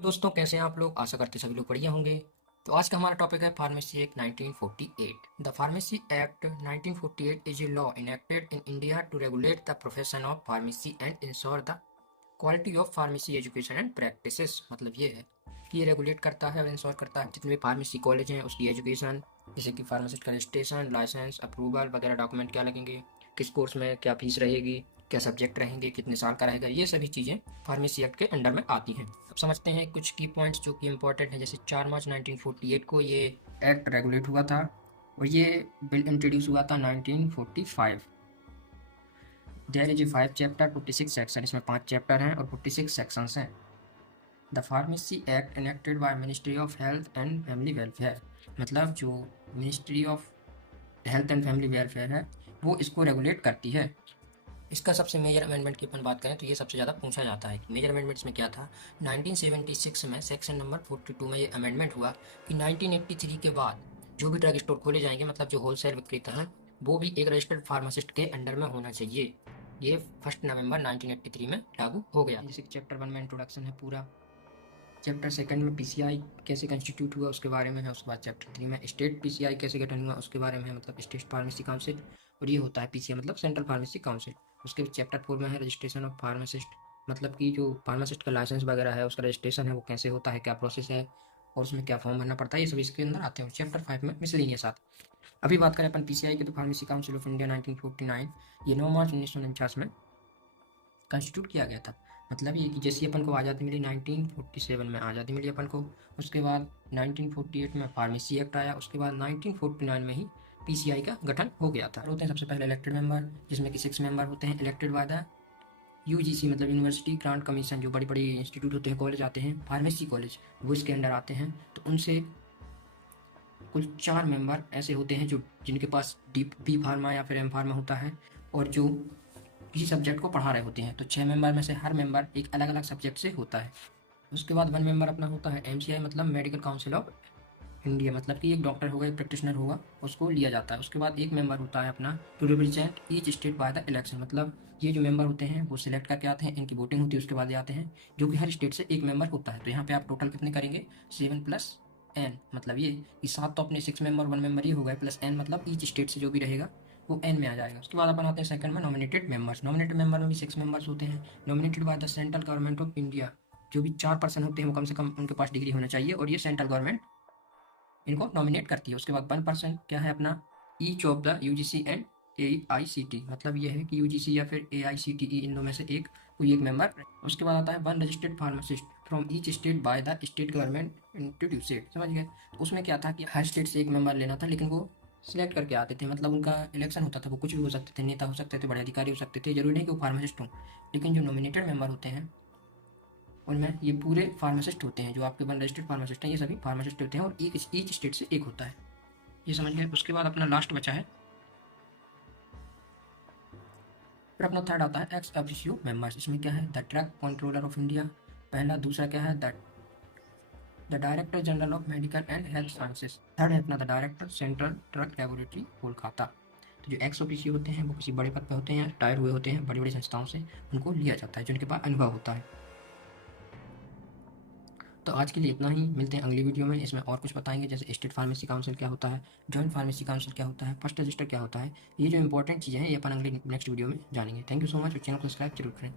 दोस्तों कैसे हैं आप लोग। आशा करते सभी लोग बढ़िया होंगे। तो आज का हमारा टॉपिक है pharmacy act 1948। The pharmacy act 1948 is a law enacted in India to regulate the profession of pharmacy and ensure the quality of pharmacy education and practices. मतलब ये है कि ये रेगुलेट करता है और इंश्योर करता है जितने भी फार्मेसी कॉलेज हैं उसकी एजुकेशन, जैसे कि फार्मासिस्ट का रजिस्ट्रेशन, लाइसेंस, अप्रूवल वगैरह डॉक्यूमेंट क्या लगेंगे, किस कोर्स में क्या फीस रहेगी, क्या सब्जेक्ट रहेंगे, कितने साल का रहेगा, ये सभी चीज़ें फार्मेसी एक्ट के अंडर में आती हैं। अब समझते हैं कुछ की पॉइंट्स जो कि इंपॉर्टेंट हैं। जैसे 4 मार्च 1948 को ये एक्ट रेगुलेट हुआ था और ये बिल इंट्रोड्यूस हुआ था 1945। देयर इज 5 चैप्टर 46 सेक्शन, इसमें 5 चैप्टर हैं और 46 सेक्शंस हैं। The pharmacy act enacted by ministry of health and family welfare, मतलब जो ministry of health and family welfare है वो इसको रेगुलेट करती है। इसका सबसे मेजर अमेंडमेंट की अपन बात करें तो ये सबसे ज़्यादा पूछा जाता है कि मेजर अमेंडमेंट्स में क्या था। 1976 में सेक्शन नंबर 42 में ये अमेंडमेंट हुआ कि 1983 के बाद जो भी ड्रग स्टोर खोले जाएंगे, मतलब जो होलसेल विक्रेता हैं, वो भी एक रजिस्टर्ड फार्मासिस्ट के अंडर में होना चाहिए। ये 1 नवंबर 1983 में लागू हो गया। जैसे चैप्टर 1 में इंट्रोडक्शन है पूरा, चैप्टर 2 में पीसीआई कैसे कंस्टिट्यूट हुआ उसके बारे में है, उसके बाद चैप्टर 3 में स्टेट पीसीआई कैसे गठन हुआ उसके बारे में है, मतलब स्टेट फार्मेसी काउंसिल, और ये होता है पीसीआई मतलब सेंट्रल फार्मेसी काउंसिल। उसके चैप्टर 4 में है रजिस्ट्रेशन ऑफ फार्मासिस्ट, मतलब कि जो फार्मासिस्ट का लाइसेंस वगैरह है उसका रजिस्ट्रेशन है वो कैसे होता है, क्या प्रोसेस है और उसमें क्या फॉर्म भरना पड़ता है, ये सब इसके अंदर आते हैं। चैप्टर 5 में मिसलेनियस आता है। अभी बात करें अपन पीसीआई की तो फार्मेसी काउंसिल ऑफ इंडिया 1949, ये 9 मार्च 1949 में कंस्टिट्यूट किया गया था। मतलब ये कि जैसे अपन को आज़ादी मिली 1947 में आज़ादी मिली अपन को, उसके बाद 1948 में फार्मेसी एक्ट आया, उसके बाद 1949 में ही पीसीआई का गठन हो गया था। होते हैं सबसे पहले इलेक्टेड मेंबर, जिसमें कि 6 मेंबर होते हैं इलेक्टेड बाय द यूजीसी, मतलब यूनिवर्सिटी ग्रांट कमीशन। जो बड़ी बड़ी इंस्टीट्यूट होते हैं, कॉलेज आते हैं, फार्मेसी कॉलेज, वो इसके अंडर आते हैं। तो उनसे कुल 4 मेंबर ऐसे होते हैं जो जिनके पास डी बी फार्मा या फिर एम फार्मा होता है और जो किसी सब्जेक्ट को पढ़ा रहे होते हैं। तो 6 मेंबर में से हर मेंबर एक अलग अलग सब्जेक्ट से होता है। उसके बाद 1 मेंबर अपना होता है एमसीआई, मतलब मेडिकल काउंसिल ऑफ इंडिया, मतलब कि एक डॉक्टर होगा, एक प्रैक्टिशनर होगा, उसको लिया जाता है। उसके बाद एक मेंबर होता है अपना to represent each state by the election, मतलब ये जो मेंबर होते हैं वो सिलेक्ट करके आते हैं, इनकी वोटिंग होती है, उसके बाद ये आते हैं, जो कि हर स्टेट से एक मेंबर होता है। तो यहाँ पे आप टोटल कितने करेंगे, 7 प्लस एन, मतलब ये कि 7 तो अपने 6 मेंबर 1 मेंबर ये हो गए, प्लस एन मतलब ईच स्टेट से जो भी रहेगा वो एन में आ जाएगा। उसके बाद अपन आते हैं सेकंड में नॉमिनेटेड मेंबर्स। नॉमिनेटेड मेंबर में भी 6 मेंबर्स होते हैं, nominated by the central government of India. जो भी 4 पर्सन होते हैं वो कम से कम उनके पास डिग्री होना चाहिए और ये सेंट्रल गवर्नमेंट इनको नॉमिनेट करती है। उसके बाद 1% क्या है अपना each of the UGC and AICT, मतलब ये है कि यूजीसी या फिर एआईसीटीई इन दो में से एक कोई एक मेंबर। उसके बाद आता है 1 registered pharmacist from each state by the state government introduced. समझ गए। तो उसमें क्या था कि हर स्टेट से एक मेंबर लेना था, लेकिन वो सिलेक्ट करके आते थे, मतलब उनका इलेक्शन होता था। वो कुछ भी हो सकते थे, नेता हो सकते थे, बड़े अधिकारी हो सकते थे, जरूरी नहीं कि वो फार्मासिस्ट हों। लेकिन जो नॉमिनेटेड मेंबर होते हैं उनमें ये पूरे फार्मासिस्ट होते हैं। जो आपके 1 रजिस्टर्ड फार्मासिस्ट हैं ये सभी फार्मासिस्ट होते हैं और एक ईच स्टेट से एक होता है। ये समझ गए। उसके बाद अपना लास्ट बचा है, फिर अपना थर्ड आता है एक्स ऑफिशियो मेंबर्स। इसमें क्या है, the drug controller of India पहला। दूसरा क्या है, the director general of medical and health sciences. Third है अपना the director central drug laboratory Kolkata. तो जो एक्स ऑफिशियो होते हैं वो किसी बड़े पद पर होते हैं, रिटायर हुए होते हैं, बड़ी बड़ी संस्थाओं से उनको लिया जाता है, जिनके पास अनुभव होता है। तो आज के लिए इतना ही, मिलते हैं अगली वीडियो में। इसमें और कुछ बताएंगे, जैसे स्टेट फार्मेसी काउंसिल क्या होता है, जॉइंट फार्मेसी काउंसिल क्या होता है, फर्स्ट रजिस्टर क्या होता है। ये जो इंपॉर्टेंट चीज़ें हैं ये अपन अगले नेक्स्ट वीडियो में जानेंगे। थैंक यू सो मच और चैनल को सब्सक्राइब जरूर करें।